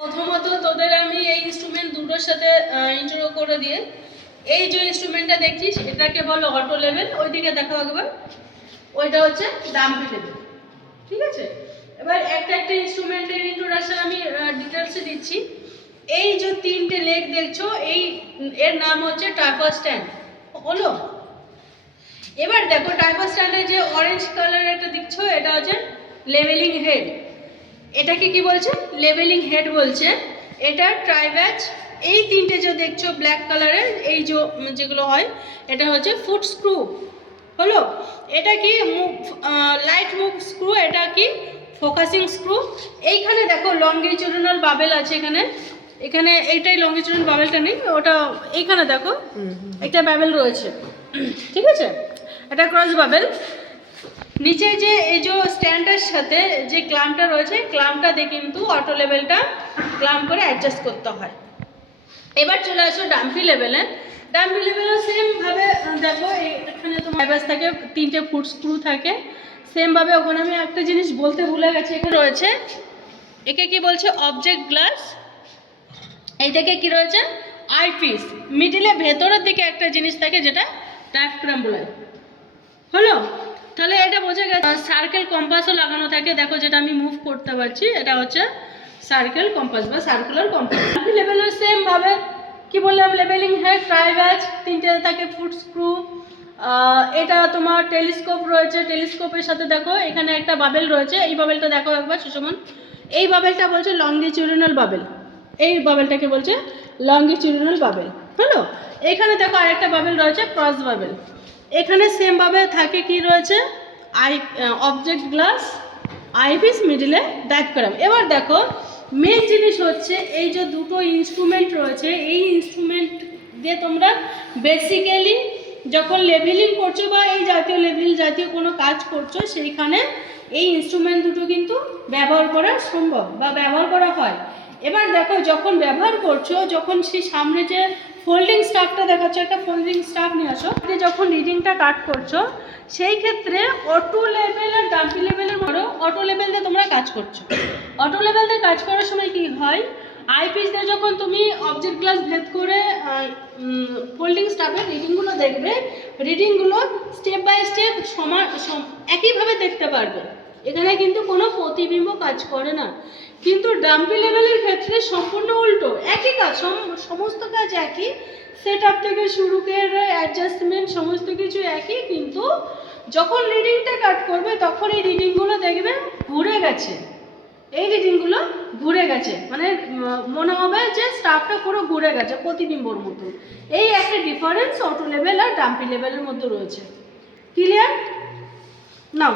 প্রথমত তোদের আমি এই ইনস্ট্রুমেন্ট দুটোর সাথে ইন্ট্রো করে দিয়ে, এই যে ইনস্ট্রুমেন্টটা দেখছিস এটাকে বলো অটো লেভেল। ওইদিকে দেখো একবার, ওইটা হচ্ছে ডাম্পি লেভেল। ঠিক আছে, এবার একটা একটা ইনস্ট্রুমেন্টের ইন্ট্রোডাকশন আমি ডিটেলসে দিচ্ছি। এই যে তিনটে লেগ দেখছো, এর নাম হচ্ছে টাইপার স্ট্যান্ড হলো। এবার দেখো টাইপার স্ট্যান্ডের যে অরেঞ্জ কালারের একটা দেখছো, এটা হচ্ছে লেভেলিং হেড। এটাকে কি বলছে? লেভেলিং হেড বলছে। এটা ট্রাইব্যাচ। এই তিনটে যে দেখছো ব্ল্যাক কালারের, এই যেগুলো হয়, এটা হচ্ছে ফুট স্ক্রু হলো। এটা কি লাইট মুভ স্ক্রু, এটা কি ফোকাসিং স্ক্রু। এইখানে দেখো লংগিটিউডিনাল বাবেল আছে এখানে, এখানে এইটাই লংগিটিউডিনাল বাবেলটা নেই, ওটা এইখানে দেখো একটা বাবেল রয়েছে। ঠিক আছে, এটা ক্রস বাবেল। নিচে যে এই যে স্ট্যান্ডের সাথে যে ক্লাম্পটা রয়েছে, ক্লাম্পটা দিয়ে কিন্তু অটো লেভেলটা ক্লাম্প করে অ্যাডজাস্ট করতে হয়। এবার চলে আসো ডাম্পি লেভেলে। ডাম্পি লেভেলও সেমভাবে দেখো, এখানে তোমার ব্যাস থাকে, তিনটে ফুট স্ক্রু থাকে সেমভাবে। ওখানে আমি একটা জিনিস বলতে ভুলে গেছি, এখানে রয়েছে, একে কি বলছে অবজেক্ট গ্লাস, এইটাকে কি রয়েছে আইপিস। মিডিলে ভেতরের দিকে একটা জিনিস থাকে যেটা ডায়াফ্রাম বলে হলো। তাহলে এটা বোঝা গেছে। সার্কেল কম্পাসও লাগানো থাকে, দেখো যেটা আমি মুভ করতে পারছি, এটা হচ্ছে সার্কেল কম্পাস বা সার্কুলার কম্পাস। ডাম্পি লেভেলও সেম ভাবে কি বললাম, লেভেলিং হেড, ট্রাইব্যাচ, তিনটে থাকে ফুট স্ক্রু। এটা তোমার টেলিস্কোপ রয়েছে, টেলিস্কোপের সাথে দেখো এখানে একটা বাবেল রয়েছে। এই বাবেলটা দেখো একবার সুষমন, এই বাবেলটা বলছে লংগিটিউডিনাল বাবেল, এই বাবেলটাকে বলছে লংগিটিউডিনাল বাবেল হলো। এখানে দেখো আরেকটা বাবেল রয়েছে ক্রস বাবেল। এখানে সেমভাবে থাকে কি রয়েছে অবজেক্ট গ্লাস, আইপিস, মিডিলে ডায়াফ্রাম। এবার দেখো মেন জিনিস হচ্ছে এই যে দুটো ইনস্ট্রুমেন্ট রয়েছে, এই ইনস্ট্রুমেন্ট দিয়ে তোমরা বেসিক্যালি যখন লেভেলিং করছো বা এই জাতীয় লেভেল জাতীয় কোনো কাজ করছো, সেইখানে এই ইনস্ট্রুমেন্ট দুটো কিন্তু ব্যবহার করা সম্ভব বা ব্যবহার করা হয়। এবার দেখো যখন ব্যবহার করছো, যখন সেই সামনে যে ফোল্ডিং স্টাফটা দেখাচ্ছে, একটা ফোল্ডিং স্টাফ নিয়ে আসো, যখন রিডিংটা কাট করছো, সেই ক্ষেত্রে অটো লেভেল আর ডাম্পি লেভেলের মধ্যে অটো লেভেল দিয়ে তোমরা কাজ করছো। অটো লেভেল দিয়ে কাজ করার সময় কি হয়, আইপিস দিয়ে যখন তুমি অবজেক্ট গ্লাস ভেদ করে ফোল্ডিং স্টাফের রিডিংগুলো দেখবে, রিডিংগুলো স্টেপ বাই স্টেপ একইভাবে দেখতে পারবে। এখানে কিন্তু কোনো প্রতিবিম্ব কাজ করে না। কিন্তু ডাম্পি লেভেলের ক্ষেত্রে সম্পূর্ণ উল্টো, একই কাজ, সমস্ত কাজ একই, সেট আপ থেকে শুরু করে অ্যাডজাস্টমেন্ট সমস্ত কিছু একই, কিন্তু যখন রিডিংটা কাট করবে তখন এই রিডিংগুলো দেখবে ঘুরে গেছে। এই রিডিংগুলো ঘুরে গেছে, মানে মনে হবে যে স্টাফটা পুরো ঘুরে গেছে প্রতিবিম্বর মতো। এই একটা ডিফারেন্স অটো লেভেল আর ডাম্পি লেভেলের মধ্যে রয়েছে। ক্লিয়ার? নাও